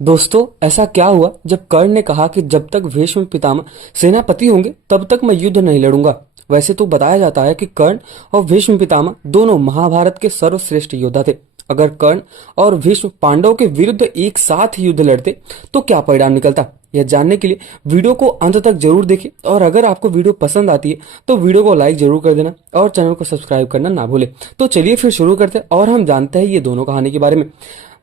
दोस्तों, ऐसा क्या हुआ जब कर्ण ने कहा कि जब तक भीष्म पितामह सेनापति होंगे तब तक मैं युद्ध नहीं लड़ूंगा। वैसे तो बताया जाता है कि कर्ण और भीष्म पितामह दोनों महाभारत के सर्वश्रेष्ठ योद्धा थे। अगर कर्ण और भीष्म पांडवों के विरुद्ध एक साथ ही युद्ध लड़ते तो क्या परिणाम निकलता, यह जानने के लिए वीडियो को अंत तक जरूर देखें। और अगर आपको वीडियो पसंद आती है तो वीडियो को लाइक जरूर कर देना और चैनल को सब्सक्राइब करना ना भूले। तो चलिए फिर शुरू करते हैं और हम जानते हैं ये दोनों कहानी के बारे में।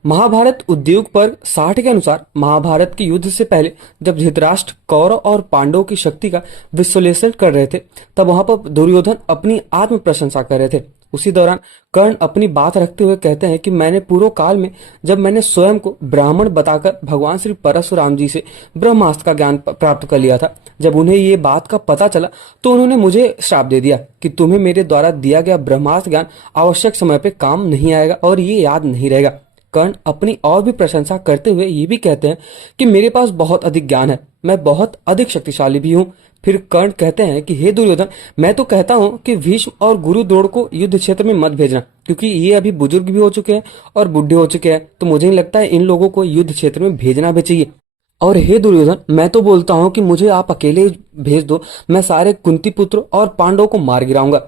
महाभारत उद्योग पर 60 के अनुसार महाभारत के युद्ध से पहले जब धृतराष्ट्र कौरव और पांडवों की शक्ति का विश्लेषण कर रहे थे तब वहां पर दुर्योधन अपनी आत्म प्रशंसा कर रहे थे। उसी दौरान कर्ण अपनी बात रखते हुए कहते हैं कि मैंने पूर्व काल में जब मैंने स्वयं को ब्राह्मण बताकर भगवान श्री परशुराम जी से ब्रह्मास्त्र का ज्ञान प्राप्त कर लिया था, जब उन्हें ये बात का पता चला तो उन्होंने मुझे श्राप दे दिया कि तुम्हें मेरे द्वारा दिया गया ब्रह्मास्त्र ज्ञान आवश्यक समय पे काम नहीं आएगा और ये याद नहीं रहेगा। कर्ण अपनी और भी प्रशंसा करते हुए ये भी कहते हैं कि मेरे पास बहुत अधिक ज्ञान है, मैं बहुत अधिक शक्तिशाली भी हूँ। फिर कर्ण कहते हैं कि हे दुर्योधन, मैं तो कहता हूँ कि भीष्म और गुरु द्रोण को युद्ध क्षेत्र में मत भेजना, क्योंकि ये अभी बुजुर्ग भी हो चुके हैं और बुढ़े हो चुके हैं, तो मुझे नहीं लगता है इन लोगों को युद्ध क्षेत्र में भेजना भी चाहिए। और हे दुर्योधन, मैं तो बोलता हूँ कि मुझे आप अकेले ही भेज दो, मैं सारे कुंती पुत्र और पांडवों को मार गिराऊंगा।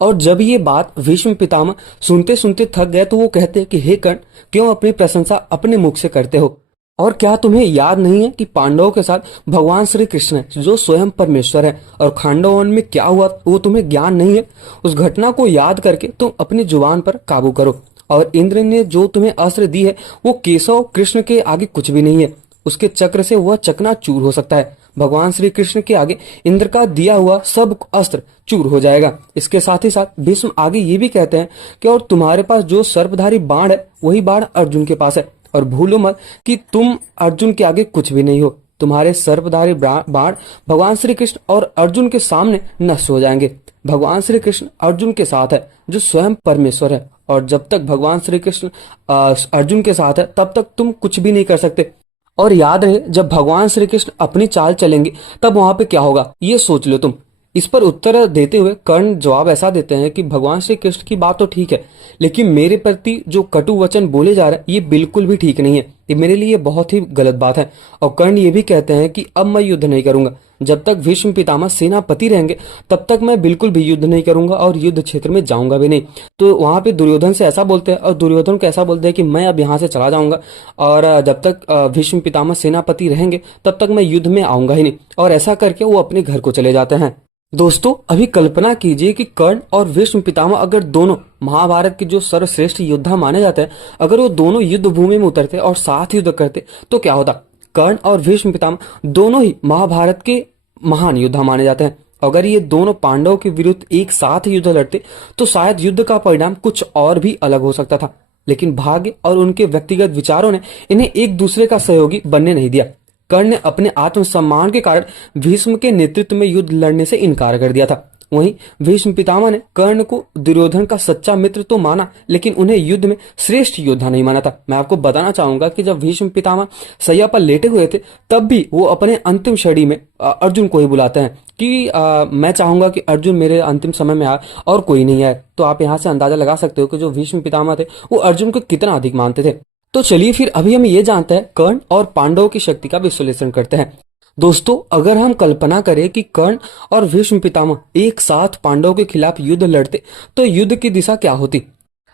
और जब ये बात भीष्म पितामह सुनते सुनते थक गए तो वो कहते हैं कि हे कर्ण, क्यों अपनी प्रशंसा अपने मुख से करते हो? और क्या तुम्हें याद नहीं है कि पांडवों के साथ भगवान श्री कृष्ण है जो स्वयं परमेश्वर है, और खांडवन में क्या हुआ वो तुम्हें ज्ञान नहीं है? उस घटना को याद करके तुम अपनी जुबान पर काबू करो। और इंद्र ने जो तुम्हें अस्त्र दी है वो केशव कृष्ण के आगे कुछ भी नहीं है, उसके चक्र से वह चकनाचूर हो सकता है। भगवान श्री कृष्ण के आगे इंद्र का दिया हुआ सब अस्त्र चूर हो जाएगा। इसके साथ ही साथ भीष्म आगे ये भी कहते हैं कि और तुम्हारे पास जो सर्पधारी बाण है वही बाण अर्जुन के पास है, और भूलो मत कि तुम अर्जुन के आगे कुछ भी नहीं हो। तुम्हारे सर्पधारी बाण भगवान श्री कृष्ण और अर्जुन के सामने नष्ट हो जाएंगे। भगवान श्री कृष्ण अर्जुन के साथ है जो स्वयं परमेश्वर है, और जब तक भगवान श्री कृष्ण अर्जुन के साथ है तब तक तुम कुछ भी नहीं कर सकते। और याद रहे, जब भगवान श्री कृष्ण अपनी चाल चलेंगे तब वहां पे क्या होगा ये सोच लो तुम। इस पर उत्तर देते हुए कर्ण जवाब ऐसा देते हैं कि भगवान श्री कृष्ण की बात तो ठीक है, लेकिन मेरे प्रति जो कटु वचन बोले जा रहे हैं ये बिल्कुल भी ठीक नहीं है, ये मेरे लिए बहुत ही गलत बात है। और कर्ण ये भी कहते हैं कि अब मैं युद्ध नहीं करूंगा, जब तक भीष्म पितामह सेनापति रहेंगे तब तक मैं बिल्कुल भी युद्ध नहीं करूंगा और युद्ध क्षेत्र में जाऊंगा भी नहीं। तो वहां पे दुर्योधन से ऐसा बोलते हैं, और दुर्योधन को ऐसा बोलते हैं कि मैं अब यहाँ से चला जाऊंगा, और जब तक भीष्म पितामह सेनापति रहेंगे तब तक मैं युद्ध में आऊंगा ही नहीं। और ऐसा करके वो अपने घर को चले जाते हैं। दोस्तों, अभी कल्पना कीजिए कि कर्ण और भीष्म पितामह अगर दोनों महाभारत के जो सर्वश्रेष्ठ योद्धा माने जाते हैं, अगर वो दोनों युद्ध भूमि में उतरते और साथ युद्ध करते तो क्या होता? कर्ण और भीष्म पितामह दोनों ही महाभारत के महान योद्धा माने जाते हैं। अगर ये दोनों पांडवों के विरुद्ध एक साथ युद्ध लड़ते तो शायद युद्ध का परिणाम कुछ और भी अलग हो सकता था, लेकिन भाग्य और उनके व्यक्तिगत विचारों ने इन्हें एक दूसरे का सहयोगी बनने नहीं दिया। कर्ण ने अपने आत्मसम्मान के कारण भीष्म के नेतृत्व में युद्ध लड़ने से इनकार कर दिया था। वहीं भीष्म पितामह ने कर्ण को दुर्योधन का सच्चा मित्र तो माना, लेकिन उन्हें युद्ध में श्रेष्ठ योद्धा नहीं माना था। मैं आपको बताना चाहूंगा कि जब भीष्म पितामह सैया पर लेटे हुए थे तब भी वो अपने अंतिम छड़ी में अर्जुन को ही बुलाते हैं कि मैं चाहूंगा कि अर्जुन मेरे अंतिम समय में आए और कोई नहीं आए। तो आप यहाँ से अंदाजा लगा सकते हो कि जो भीष्म पितामह थे वो अर्जुन को कितना अधिक मानते थे। तो चलिए फिर अभी हम ये जानते हैं कर्ण और पांडवों की शक्ति का विश्लेषण करते हैं। दोस्तों, अगर हम कल्पना करें कि कर्ण और भीष्म पितामह एक साथ पांडवों के खिलाफ युद्ध लड़ते तो युद्ध की दिशा क्या होती?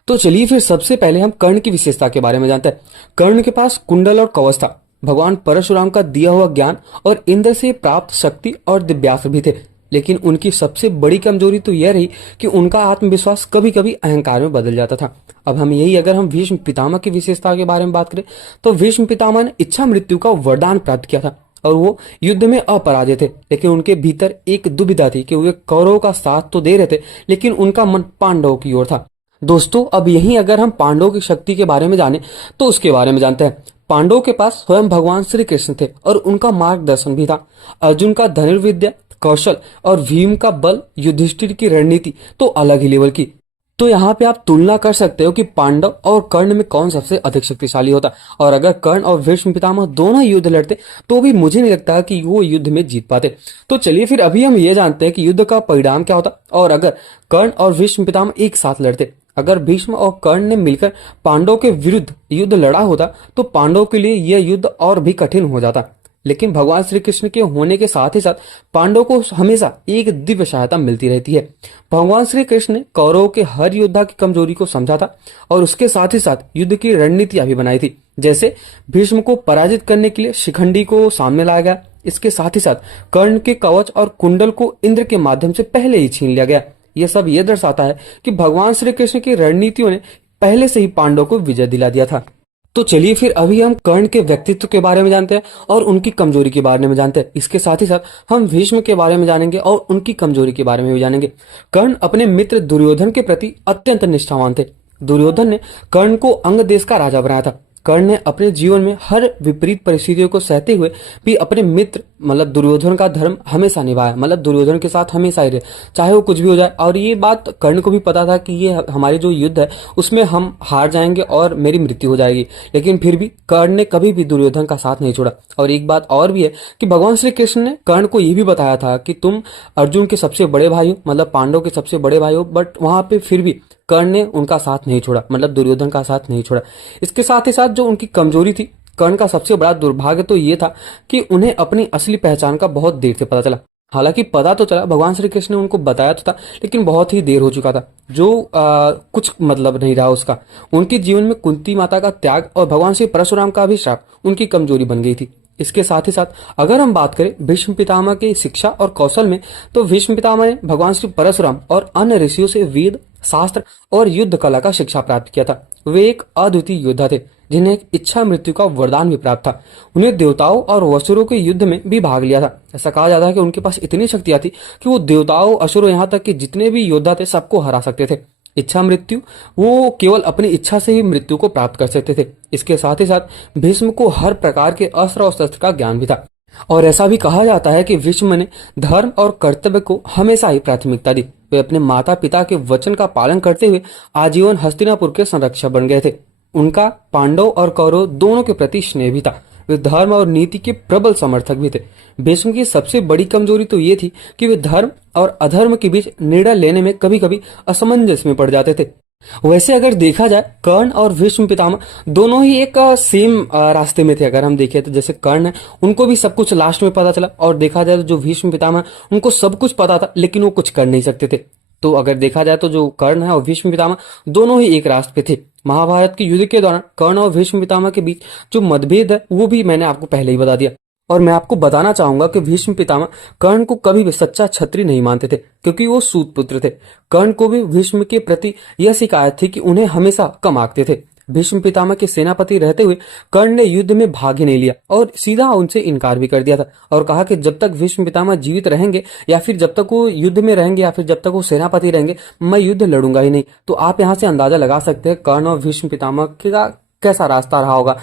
तो चलिए फिर सबसे पहले हम कर्ण की विशेषता के बारे में जानते हैं। कर्ण के पास कुंडल और कवच था, भगवान परशुराम का दिया हुआ ज्ञान और इंद्र से प्राप्त शक्ति और दिव्यास्त्र भी थे, लेकिन उनकी सबसे बड़ी कमजोरी तो यह रही कि उनका आत्मविश्वास कभी कभी अहंकार में बदल जाता था। अब हम यही अगर हम भीष्म पितामह की विशेषता के बारे में बात करें तो भीष्म पितामह ने इच्छा मृत्यु का वरदान प्राप्त किया था और वो युद्ध में अपराजित थे, लेकिन उनके भीतर एक दुविधा थी कि वे कौरवों का साथ तो दे रहे थे लेकिन उनका मन पांडवों की ओर था। दोस्तों, अब यही अगर हम पांडवों की शक्ति के बारे में जाने तो उसके बारे में जानते हैं। पांडवों के पास स्वयं भगवान श्री कृष्ण थे और उनका मार्गदर्शन भी था। अर्जुन का धनुर्विद्या कौशल और भीम का बल, युधिष्ठिर की रणनीति तो अलग ही लेवल की। तो यहाँ पे आप तुलना कर सकते हो कि पांडव और कर्ण में कौन सबसे अधिक शक्तिशाली होता। और अगर कर्ण और भीष्म पितामह दोनों युद्ध लड़ते तो भी मुझे नहीं लगता कि वो युद्ध में जीत पाते। तो चलिए फिर अभी हम ये जानते हैं कि युद्ध का परिणाम क्या होता और अगर कर्ण और भीष्म पितामह एक साथ लड़ते। अगर भीष्म और कर्ण ने मिलकर पांडवों के विरुद्ध युद्ध लड़ा होता तो पांडवों के लिए यह युद्ध और भी कठिन हो जाता। लेकिन भगवान श्री कृष्ण के होने के साथ ही साथ पांडवों को हमेशा एक दिव्य सहायता मिलती रहती है। भगवान श्री कृष्ण ने कौरवों के हर योद्धा की कमजोरी को समझा था और उसके साथ ही साथ युद्ध की रणनीतियां भी बनाई थी। जैसे भीष्म को पराजित करने के लिए शिखंडी को सामने लाया गया। इसके साथ ही साथ कर्ण के कवच और कुंडल को इंद्र के माध्यम से पहले ही छीन लिया गया। यह सब ये दर्शाता है कि भगवान श्री कृष्ण की रणनीतियों ने पहले से ही पांडवों को विजय दिला दिया था। तो चलिए फिर अभी हम कर्ण के व्यक्तित्व के बारे में जानते हैं और उनकी कमजोरी के बारे में जानते हैं। इसके साथ ही साथ हम भीष्म के बारे में जानेंगे और उनकी कमजोरी के बारे में भी जानेंगे। कर्ण अपने मित्र दुर्योधन के प्रति अत्यंत निष्ठावान थे। दुर्योधन ने कर्ण को अंग देश का राजा बनाया था। कर्ण ने अपने जीवन में हर विपरीत परिस्थितियों को सहते हुए भी अपने मित्र मतलब दुर्योधन का धर्म हमेशा निभाया। मतलब दुर्योधन के साथ हमेशा ही रहे, चाहे वो कुछ भी हो जाए। और ये बात कर्ण को भी पता था कि ये हमारी जो युद्ध है उसमें हम हार जाएंगे और मेरी मृत्यु हो जाएगी, लेकिन फिर भी कर्ण ने कभी भी दुर्योधन का साथ नहीं छोड़ा। और एक बात और भी है कि भगवान श्री कृष्ण ने कर्ण को ये भी बताया था कि तुम अर्जुन के सबसे बड़े भाई हो, मतलब पांडव के सबसे बड़े भाई हो, बट वहां पे फिर भी कर्ण ने उनका साथ नहीं छोड़ा, मतलब दुर्योधन का साथ नहीं छोड़ा। इसके साथ ही साथ जो उनकी कमजोरी थी, कर्ण का सबसे बड़ा दुर्भाग्य तो ये था कि उन्हें अपनी असली पहचान का बहुत देर से पता चला। हालांकि पता तो चला, भगवान श्री कृष्ण ने उनको बताया तो था, लेकिन बहुत ही देर हो चुका था, जो कुछ मतलब नहीं रहा उसका। उनके जीवन में कुंती माता का त्याग और भगवान श्री परशुराम का भी श्राप उनकी कमजोरी बन गई थी। इसके साथ ही साथ अगर हम बात करें भीष्म पितामह की शिक्षा और कौशल में, तो भीष्म पितामह ने भगवान श्री परशुराम और अन्य ऋषियों से वेद, शास्त्र और युद्ध कला का शिक्षा प्राप्त किया था। वे एक अद्वितीय योद्धा थे जिन्हें इच्छा मृत्यु का वरदान भी प्राप्त था। उन्हें देवताओं और असुरों के युद्ध में भी भाग लिया था। ऐसा कहा जाता है कि उनके पास इतनी शक्तियां थी कि वो देवताओं, असुरों, यहाँ तक कि जितने भी योद्धा थे सबको हरा सकते थे। इच्छा मृत्यु, वो केवल अपनी इच्छा से ही मृत्यु को प्राप्त कर सकते थे। इसके साथ ही साथ भीष्म को हर प्रकार के अस्त्र और शस्त्र का ज्ञान भी था। और ऐसा भी कहा जाता है कि भीष्म ने धर्म और कर्तव्य को हमेशा ही प्राथमिकता दी। वे अपने माता पिता के वचन का पालन करते हुए आजीवन हस्तिनापुर के संरक्षक बन गए थे। उनका पांडव और कौरव दोनों के प्रति स्नेह भी था। वे धर्म और नीति के प्रबल समर्थक भी थे। भीष्म की सबसे बड़ी कमजोरी तो ये थी कि वे धर्म और अधर्म के बीच निर्णय लेने में कभी कभी असमंजस में पड़ जाते थे। वैसे अगर देखा जाए, कर्ण और भीष्म पितामह दोनों ही एक सेम रास्ते में थे। अगर हम देखें तो जैसे कर्ण है, उनको भी सब कुछ लास्ट में पता चला, और देखा जाए तो जो भीष्म पितामह उनको सब कुछ पता था लेकिन वो कुछ कर नहीं सकते थे। तो अगर देखा जाए तो जो कर्ण है और भीष्म पितामह दोनों ही एक रास्ते पे थे। महाभारत के युद्ध के दौरान कर्ण और भीष्म पितामह के बीच जो मतभेद है वो भी मैंने आपको पहले ही बता दिया। और मैं आपको बताना चाहूंगा कि भीष्म पितामह कर्ण को कभी भी सच्चा क्षत्रिय नहीं मानते थे, क्योंकि वो सूत पुत्र थे। कर्ण को भी भीष्म के प्रति यह शिकायत थी कि उन्हें हमेशा कम आंकते थे। भीष्म पितामह के सेनापति रहते हुए कर्ण ने युद्ध में भाग ही नहीं लिया और सीधा उनसे इनकार भी कर दिया था, और कहा कि जब तक भीष्म पितामह जीवित रहेंगे या फिर जब तक वो युद्ध में रहेंगे या फिर जब तक वो सेनापति रहेंगे, मैं युद्ध लड़ूंगा ही नहीं। तो आप यहाँ से अंदाजा लगा सकते हैं कर्ण और भीष्म पितामह का कैसा रास्ता रहा होगा।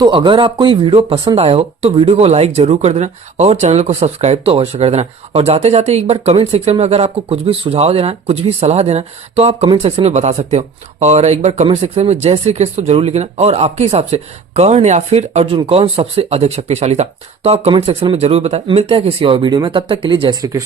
तो अगर आपको ये वीडियो पसंद आया हो तो वीडियो को लाइक जरूर कर देना और चैनल को सब्सक्राइब तो अवश्य कर देना। और जाते जाते एक बार कमेंट सेक्शन में अगर आपको कुछ भी सुझाव देना है, कुछ भी सलाह देना है, तो आप कमेंट सेक्शन में बता सकते हो। और एक बार कमेंट सेक्शन में जय श्री कृष्ण तो जरूर लिखना, और आपके हिसाब से कर्ण या फिर अर्जुन कौन सबसे अधिक शक्तिशाली था, तो आप कमेंट सेक्शन में जरूर बताएं। मिलते हैं किसी और वीडियो में, तब तक के लिए जय श्री कृष्ण।